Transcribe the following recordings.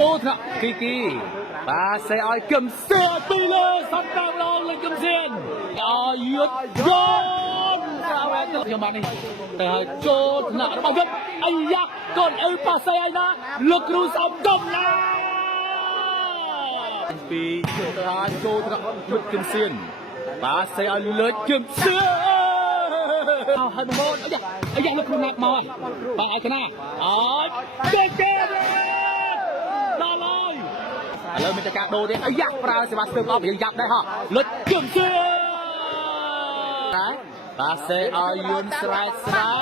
ចូលថ្នាក់គីគីបាទសេឲ្យគឹមសៀនពីលើសតតាមឡងលេងគឹមសៀនឲ្យយត់យន់តាមតែខ្ញុំបាទនេះទៅឲ្យចូលថ្នាក់របស់យត់អាយ៉ាកូនអ៊ឺប៉ាសេឲ្យណាលោកគ្រូសំកំណាពីទៅឲ្យចូលថ្នាក់យត់គឹមសៀនបាទសេឲ្យលើកគឹមសៀនហើយបងប្អូនអាយ៉ាលោកគ្រូណាប់មកបាទឲ្យកណាឲ្យទេទេដល់ហើយឥឡូវមានតែការដូរទេអាយ៉ាប្រើសេវាស្ទើរអស់យើងយ៉ាប់ដែរហ៎លុចគឹមសៀតែបាទសេឲ្យយន់ស្រែស្រែ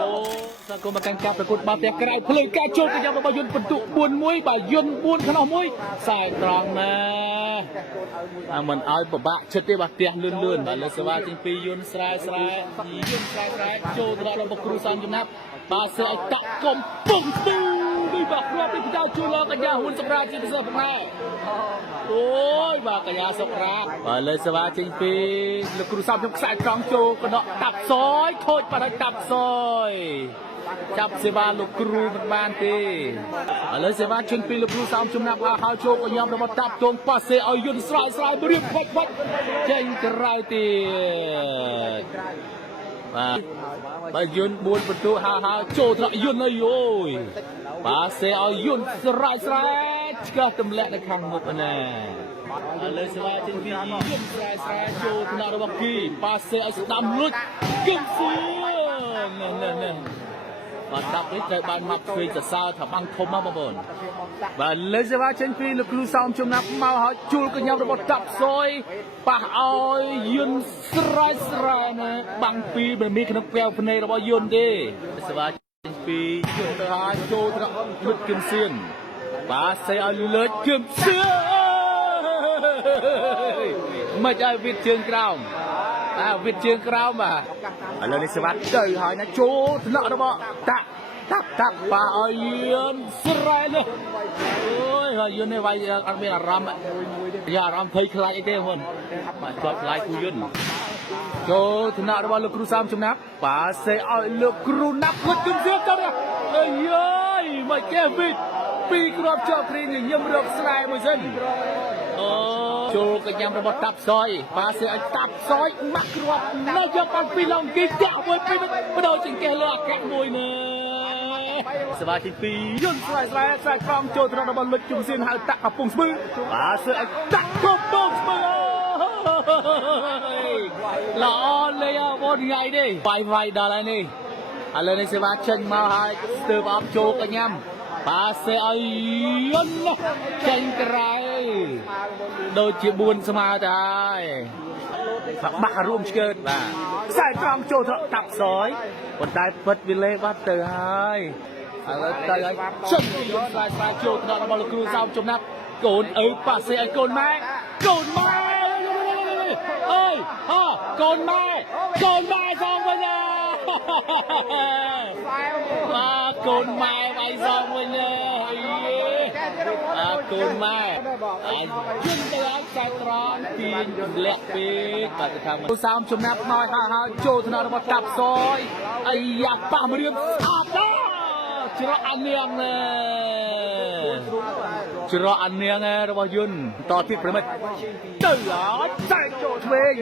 ចូលសង្គមមកកាន់ការប្រកួតបាល់ទះក្រៅភ្លើងការចូលកញ្ញារបស់យន់បន្ទុក 4-1 បាទយន់ 4 ក្នុង 1ខ្សែត្រង់ណាមិនឲ្យពិបាកឈិតទេបាទផ្ទះលឿនលឿនបាទលើសេវាជាង2យន់ស្រែស្រែយន់ស្រែស្រែចូលទៅដល់របស់គ្រូសំចំណាប់បាទសេឲ្យតាក់កំពុងស្ទូនេះបាទគ្រាប់ពីបដាជួលកញ្ញាហ៊ុនសុករាជាពិសេសផងដែរអូយបាទកញ្ញាសុករាបាទលើសេវាជាង2លោកគ្រូសំខ្ញុំខ្សែត្រង់ចូលកណ្ដកតាប់សយខូចបាត់ហើយតាប់សយចាប់សេវាលោកគ្រូមិនបានទេឥឡូវសេវាជន់ពីលោកគ្រូសំចំណាប់ហៅចូលកញ្ញារបស់តាប់ទងប៉ាសេឲ្យយន់ស្រ័យស្រ័យរៀបខ្វាច់ចេញក្រៅទៀតបាទបើយន់4បន្ទូហៅចូលថ្នាក់យន់អីអូយបាទសេឲ្យយន់ស្រ័យស្រ័យឆ្កឹះទម្លាក់នៅខាងមុខណាឥឡូវសេវាចេញពីយន់ស្រ័យស្រ័យចូលថ្នាក់របស់គីប៉ាសេឲ្យស្ដាំលុចគឹមសៀនណែបាទដាប់នេះត្រូវបានមកធ្វើសរសើរថាបាំងធំមកបងប្អូនបាទលើសេវាចេញពីលោកគ្រូសោមចំណាប់មកឲ្យជួលកញ្ញារបស់តាប់សយប៉ះឲ្យយន់ស្រែស្រែណាបាំងពីមិនមានក្នុងពាវភ្នែករបស់យន់ទេសេវាចេញពីយន់ទៅឲ្យចូលត្រង់លុចគឹមសៀនបាទសេឲ្យលើកគឹមសៀនមិនឲ្យវិតជើងក្រោមវិតជើងក្រោមបាទឥឡូវនេះសេវាទៅហើយណាចូលថ្នាក់របស់តាក់បាទឲ្យយន់ស្រែលើអូយហើយយន់នេះវាយអត់មានអារម្មណ៍អារម្មណ៍ភ័យខ្លាចអីទេបងបាទជាប់ខ្លាចគូយន់ចូលថ្នាក់របស់លោកគ្រូសាមចំណាប់បាទសេឲ្យលោកគ្រូណាប់លុចគឹមសៀនទៅអើយមិនគេវិតពីរគ្រាប់ជាប់ព្រីញញឹមរកស្រែមួយសិនអូចូលកញ្ញារបស់តាប់សយបាទសេឲ្យតាប់សយម៉ាក់គ្រាប់នៅយកបានពីឡងគីតាក់មួយពីបដូរចង្កេះលើអាកាសមួយណាសេវាទី2យន់ស្រែស្រែខ្សែក្រមចូលត្រង់របស់លុចជុំសៀនហៅតាក់កំពុងស្ពឺបាទសេឲ្យតាក់កំពុងស្ពឺល្អលេងបងថ្ងៃនេះវាយដល់ហើយនេះឥឡូវនេះសេវាចេញមកហើយស្ទើរអបចូលកញ្ញាបាទសេឲ្យយន់ចេញក្រៅដូចជា4ស្មើទៅហើយបាក់រួមឆ្កើតបាទខ្សែត្រង់ចូលទៅតាប់សយប៉ុន្តែពិតវាលេបាត់ទៅហើយឥឡូវទៅហើយជិនយន់ស្រាយចូលទៅដល់លោកគ្រូសោមចំណាប់កូនអ៊ឺប៉ាសេឲ្យកូនម៉ែអើយកូនម៉ែសងវិញណាបាទកូនម៉ែវាយសងវិញណាកូនម៉ែយន់ទៅឲ្យខ្សែត្រង់ទាញទម្លាក់ពេកបាទទៅថាសោមចំណាប់មកហើយចូលថ្នាក់របស់តាប់សយអាយ៉ាប៉ះមរៀមស្អាតណាច្រកអានាងណាច្រកអានាងរបស់យន់តទៀតប្រិមិត្តទៅឲ្យតែចូលឆ្វេង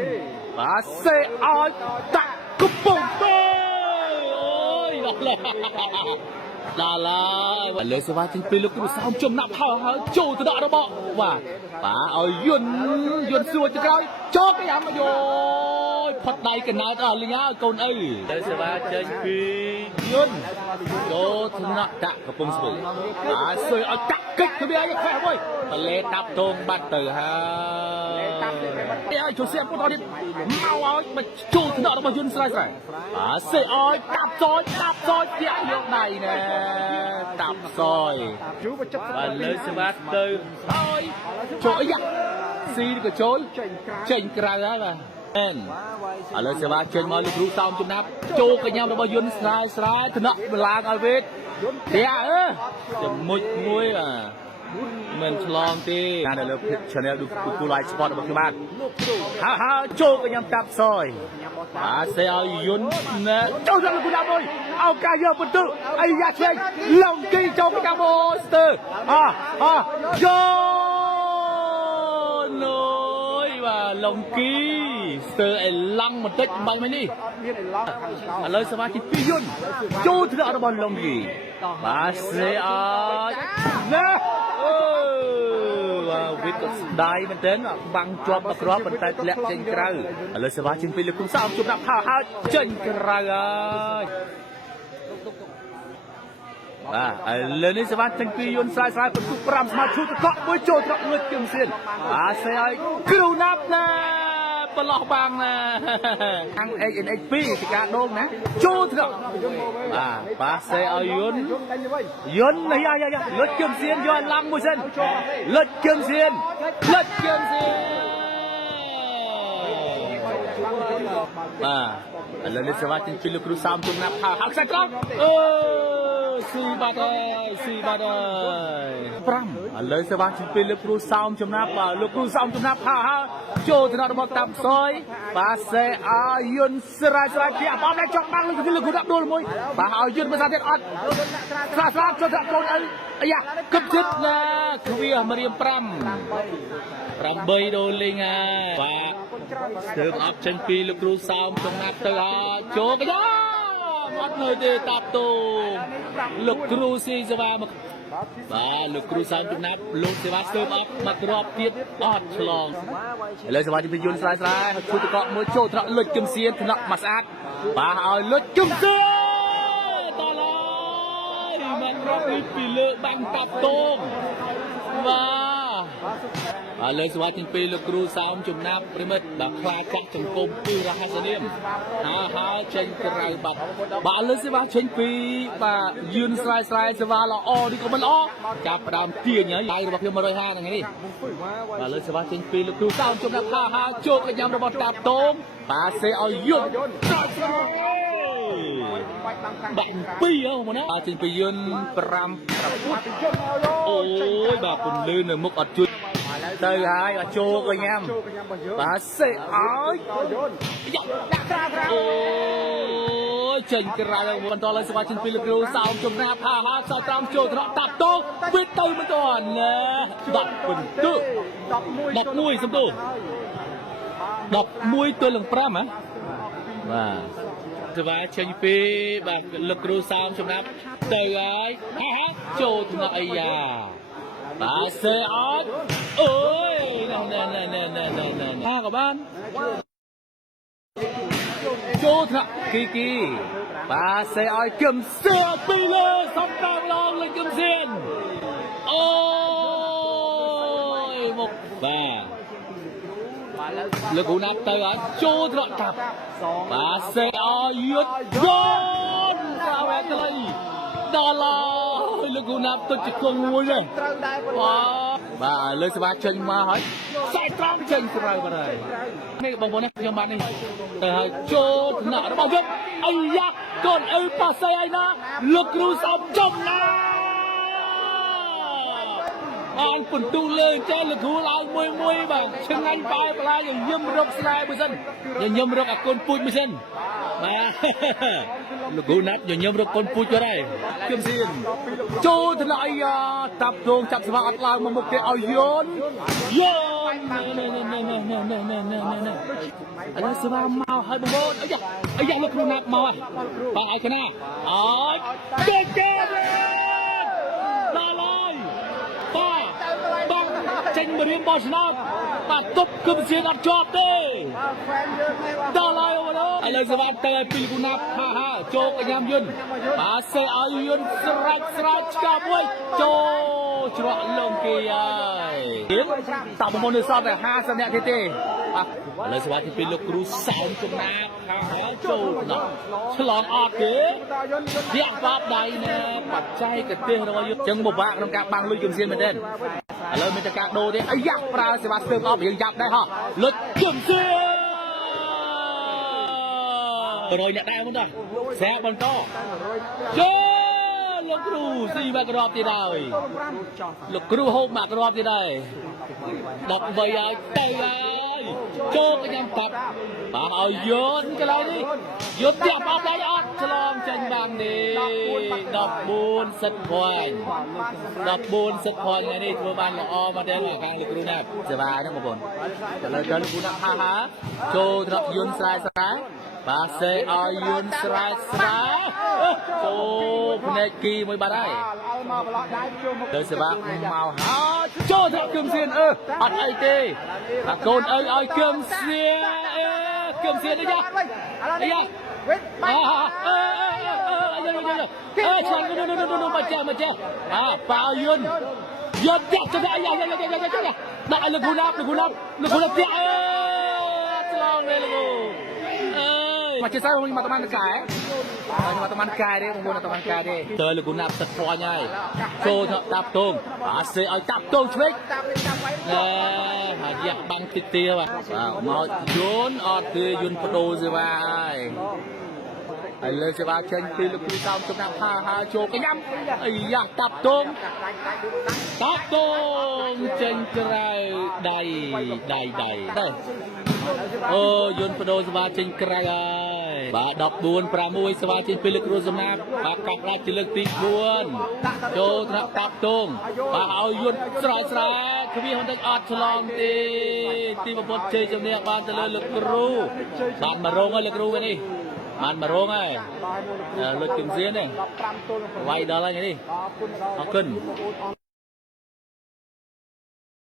បាទសេឲ្យតាក់កំពុងពេអូយដល់ហើយលើសេវាចេញពីលោកគ្រូសោមចំណាប់ហើយចូលទៅដល់របស់បាទឲ្យយន់សួរទៅក្រោយចោលគេអាមកយោផុតដៃកណើតអស់លីងហើយកូនអីលើសេវាចេញពីយន់ចូលថ្នាក់តាក់កំពុងស្ពឺបាទសួយឲ្យតាក់កិច្ចទៅវាឲ្យខ្វះមួយបលេតាប់តងបាត់ទៅហើយឲ្យចូលសៀមពុតអត់ទៀតមកឲ្យមកចូលថ្នាក់របស់យន់ស្រែបាទសេឲ្យតាប់សយតាក់យកដៃណាតាប់សយបាទលើសេវាទៅហើយចូលអីយ៉ាស៊ីក៏ចូលចេញក្រៅហើយបាទឥឡូវសេវាចេញមកលោកគ្រូសោមចំណាប់ចូលកញ្ញារបស់យន់ស្រែថ្នាក់ឡើងឲ្យវេទផ្ទះជាមួយ mình long ti đang được channel được cu live sportរបស់ខ្ញុំបានហើយចូលក៏ខ្ញុំតាប់សយបាទសេឲ្យយន្តចូលដល់គូដាក់មួយឱកាសយកបន្ទុអាយ៉ាឆ្លេងឡុងគីចូលពីកាបូស្ទើយកនុយបាទឡុងគីស្ទើអេឡង់បន្តិចបាញ់មិញនេះឥឡូវសមាជិកពីយន្តចូលថ្នាក់របស់ឡុងគីបាទសេឲ្យណាវិទ្យាស្ដាយមែនទែនបាំងជាប់មកគ្រាប់ប៉ុន្តែធ្លាក់ចេញក្រៅឥឡូវសេវាជាងពីលើគុំសោមជុំដាក់ផៅហើយចេញក្រៅហើយបាទឥឡូវនេះសេវាចេញពីយន្តស្រាយបន្ទុក5ស្មើឈូតកក់មួយចូលត្រកលឹកគឹមសៀនបាទសេឲ្យគ្រូណាប់ណាប្រឡោះបាំងណាខាង HNH2 ពីការដងណាចូលត្រកបាទសេឲ្យយន្តនេះលុចគឹមសៀនយកឡង់មួយសិនលុចគឹមសៀនបាទឥឡូវនេះសេវាចេញពីលោកគ្រូសោមជុំណាប់ហើយខ្សែត្រង់ស៊ីបាត់ហើយ5ឥឡូវសេវាចេញពីលោកគ្រូសោមចំណាប់បាទលោកគ្រូសោមចំណាប់ហើយចូលទៅដល់របស់តាប់សយបាទសេឲ្យយន្តស្រាយជាអបដែរចង់បាំងលោកគ្រូដាក់ដួលមួយបាទឲ្យយន្តភាសាទៀតអត់ស្រាចូលដាក់កូនអាយ៉ាគប់ចិត្តណាគ្វាមរៀម5 8ដុល្លារហើយបាទស្ទើរអប់ចេញពីលោកគ្រូសោមចំណាប់ទៅហើយចូលកយោអត់នៅទេតាប់តូលោកគ្រូស៊ីសេវាមកបាទលោកគ្រូសោមចំណាប់លោកសេវាស្ទើរអប់មកគ្រាប់ទៀតអត់ឆ្លងឥឡូវសេវាជំនយយន្តស្រាយហើយឈូតកក់មួយចូលត្រកលុចគឹមសៀនថ្នាក់មកស្អាតបាទឲ្យលុចគឹមសៀនតឡើយមកគ្រាប់នេះពីលើបាំងតាប់តូបាទឥឡូវស្វាគមន៍ពីលោកគ្រូសោមចំណាប់ប្រិមិត្តបាទខ្លាចចាស់ចង្គមពីរហស្សនាមហើយចេញក្រៅបាត់បាទឥឡូវសេវាចេញពីបាទយឺនស្រាយសេវាល្អនេះក៏មិនល្អចាប់ផ្ដើមទាញហើយដៃរបស់ខ្ញុំ150ហ្នឹងនេះបាទឥឡូវសេវាចេញពីលោកគ្រូសោមចំណាប់ហើយជោគកញ្ញារបស់តាប់តងបាទសេឲ្យយន្តបាក់2មកណាចេញពីយន្ត5អូយបាទពន្លឺនៅមុខអត់ជួយទៅហើយអត់ចូលក៏ញ៉ាំបាទសេឲ្យអូយចេញក្រៅបន្តលើសេវាចេញពីលោកគ្រូសោមចំណាប់ហើយសោត្រង់ចូលត្រកតាប់តោវិតទៅមិនទាន់ណា10ពិន្ទុ11សំទោ11ទល់នឹង5ហ៎បាទសេវាចេញពីបាទលោកគ្រូសោមចំណាប់ទៅហើយចូលថ្នាក់អាយ៉ាបាទសេអត់អូយណែក៏បានចូលថ្នាក់គីបាទសេឲ្យគឹមសៀនពីលើសំតាមឡងលើគឹមសៀនអូយមកបាទលោកគ្រូណាប់ទៅហើយចូលត្រកកាប់បាទសេឲ្យយត់យន់ប្រវែកលៃដល់ហើយលោកគ្រូណាប់ទុតជង្គង់មួយទេបាទលើសេវាចេញមកហើយខ្សែត្រង់ចេញក្រៅបាត់ហើយនេះបងប្អូនខ្ញុំបាទនេះទៅហើយចូលថ្នាក់របស់យើងអាយ៉ាកូនអ៊ឺប៉ាសេឲ្យណាលោកគ្រូសោមចំណាអានពិន្ទុលើចេះលោកគ្រូឡើងមួយបាទឆ្ងាញ់បែបបន្លាញញឹមរកស្នេហ៍មួយសិនញឹមរកអាកូនពូជមួយសិនបាទលោកគ្រូណាប់ញញឹមរកកូនពូជទៅដែរគឹមសៀនចូលថ្នាក់អាយ៉ាតាប់ទងចាប់ស្វាអត់ឡើងមកមុខទេឲ្យយន់ឥឡូវស្វាមកហើយបងប្អូនអាយ៉ាលោកគ្រូណាប់មកបាទឲ្យកណាអត់ចេញដល់ហើយបាទចេញមករៀនបោះឆ្នោតបាទទប់គឹមសៀនអត់ជាប់ទេដល់ហើយបងប្អូនឥឡូវសេវាទៅឲ្យពីគូណាប់ចូលកញ្ញាមយន្តបាទសេឲ្យយន្តស្រេចឆ្កាមួយចូលច្រកលងគេហើយតាបងប្អូននៅសល់តែ50នាក់ទេបាទឥឡូវសេវាទីពីលោកគ្រូសោមចំណាប់ហើយចូលដល់ឆ្លងអត់ទេវាក់បាប់ដៃណែបច្ចេកទេសរបស់យើងចឹងពិបាកក្នុងការបាំងលុយគឹមសៀនមែនទេឥឡូវមានតែការដូរទេអាយ៉ាប្រើសេវាស្ទើរអប់យើងចាប់ដែរហ៎លុយគឹមសៀន100អ្នកដែរមុនតោះស្រាបន្តចូលលោក គ្រូស៊ីមកក្របទៀតហើយលោកគ្រូហូបមកក្របទៀតហើយ13ហើយទៅហើយចូលកញ្ញាកាប់បាទឲ្យយន់កន្លែងនេះយន់ទៀតអត់ដៃអត់ឆ្លងចាញ់បាននេះ14សិតភ័យ14សិតភ័យថ្ងៃនេះធ្វើបានល្អមកទេខាងលោកគ្រូណាប់សេវាហ្នឹងបងប្អូនឥឡូវទៅលោកគ្រូណាប់ហាចូលត្រកយន់ស្រែបាទសេឲ្យយន់ស្រែចូលភ្នែកគីមួយបាត់ហើយទៅសេវាមកហើយចូលត្រកគឹមសៀនអត់អីទេអាកូនឲ្យគឹមសៀនគឹមសៀននេះយ៉ាឆ្លងនោះមកចេះប៉ាយន់ចាក់ទៅយ៉ាដាក់ឲ្យលោកគ្រូណាប់ទៀតឆ្លងនេះលោកមកចេះស្អីមកតាមកែមកតាមកែទេបងប្អូនតាមកែទេទៅលោកគ្រូណាប់ទឹកព្រាញ់ហើយចូលតាប់ទងអាសេឲ្យតាប់ទងឆ្វេងហើយយ៉ាក់បាំងតិចទៀតបាទមកយន់អត់ទេយន់បដូរសេវាហើយហើយលើសេវាចេញពីលោកគ្រូតោមចំណាប់ហាចូលកញ្ញាំអីយ៉ាតាប់ទងចេញក្រៅដៃទៅអូយន្តបដូរសេវាចេញក្រៅហើយបាទ14-6សេវាចេញពីលោកគ្រូសំណាប់បាទកាប់ដាច់ជាលើកទី4ចូលថ្នាក់តាប់ទងបាទឲ្យយន្តស្រែគ្មានបន្តិចអត់ឆ្លងទេទីប្រពន្ធជ័យជំនះបានទៅលើលោកគ្រូបានមករងហើយលោកគ្រូនេះបានមករងហើយលុចគឹមសៀននេះវាយដល់ហើយនេះអរគុណ